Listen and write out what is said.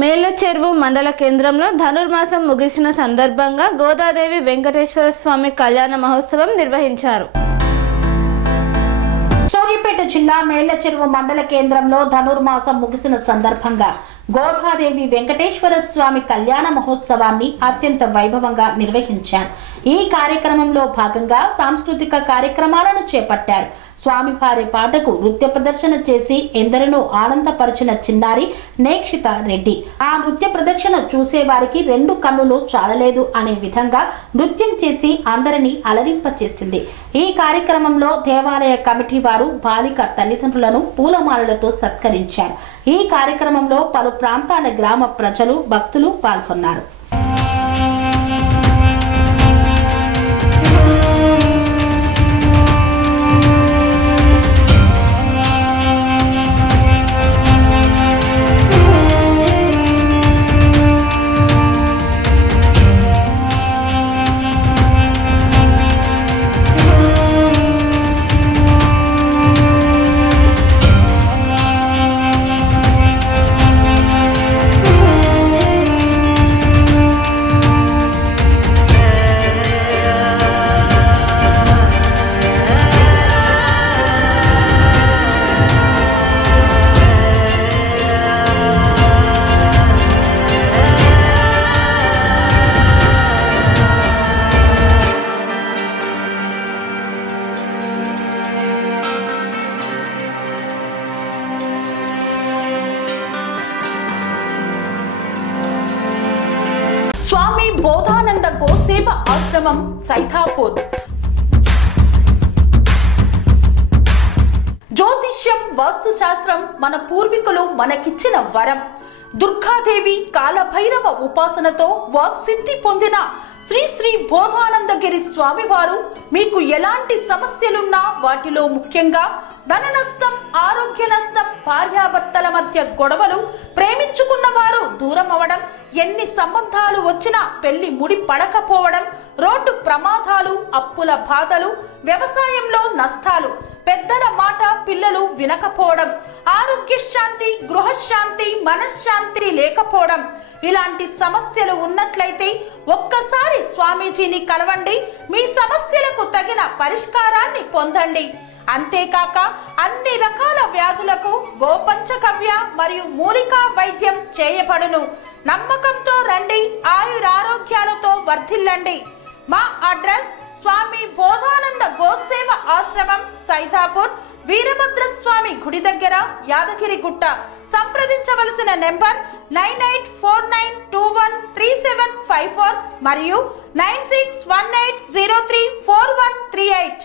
మేలచెరువు మండల కేంద్రంలో ధనుర్మాసం ముగిసిన సందర్భంగా గోదాదేవి వెంకటేశ్వర స్వామి కళ్యాణ మహోత్సవం నిర్వహించారు. సూర్యాపేట జిల్లా మేలచెరువు మండల కేంద్రంలో ధనుర్మాసం ముగిసిన సందర్భంగా గోదాదేవి వెంకటేశ్వర స్వామి కళ్యాణ మహోత్సవాన్ని అత్యంత వైభవంగా నిర్వహించారు. ఈ కార్యక్రమంలో భాగంగా సాంస్కృతిక కార్యక్రమాలను చేపట్టారు. స్వామివారి పాటకు నృత్య ప్రదర్శన చేసి ఎందరినో ఆనందపరిచిన చిన్నారి నేక్షిత రెడ్డి ఆ నృత్య ప్రదర్శన చూసేవారికి రెండు కన్నులు చాలలేదు అనే విధంగా నృత్యం చేసి అందరినీ అలరింపచేసింది. ఈ కార్యక్రమంలో దేవాలయ కమిటీ వారు బాలిక తల్లిదండ్రులను పూలమాలలతో సత్కరించారు. ఈ కార్యక్రమంలో పలు ప్రాంతాల గ్రామ ప్రజలు భక్తులు పాల్గొన్నారు. స్వామి బోధానంద గోసేవ ఆశ్రమం సైథాపూర్. జ్యోతిష్యం వాస్తు శాస్త్రం మన పూర్వీకులు మనకిచ్చిన వరం. దుర్గాదేవి కాలభైరవ ఉపాసనతో వాక్సిద్ధి పొందిన శ్రీ శ్రీ బోధానందగిరి స్వామివారు మీకు ఎలాంటి సమస్యలున్నా వాటిలో ముఖ్యంగా ధన నష్టం, ఆరోగ్య నష్టం, భార్యాభర్తల మధ్య గొడవలు, ప్రేమించుకున్న వారు దూరం అవడం, ఎన్ని సంబంధాలు వచ్చినా పెళ్లి ముడి పడకపోవడం, రోడ్డు ప్రమాదాలు, అప్పుల బాధలు, వ్యవసాయంలో నష్టాలు, పెద్దల మాట పిల్లలు వినకపోవడం, ఆరోగ్య శాంతి, గృహశాంతి, మనశ్శాంతి లేకపోవడం, ఇలాంటి సమస్యలు ఉన్నట్లయితే ఒక్కసారి స్వామీజీని కలవండి. మీ సమస్యలకు తగిన పరిష్కారాన్ని పొందండి. అంతేకాక అన్ని రకాల వ్యాధులకు గోపంచకవ్య మరియు మూలికా వైద్యం చేయబడును. నమ్మకంతో రండి, ఆయురారోగ్యాలతో వర్ధిల్లండి. మా అడ్రస్ స్వామి బోధానంద గోసేవ ఆశ్రమం సైథాపూర్, వీరభద్రస్వామి గుడి దగ్గర, యాదగిరిగుట్ట. సంప్రదించవలసిన నెంబర్ 9849213754 మరియు 9618034138.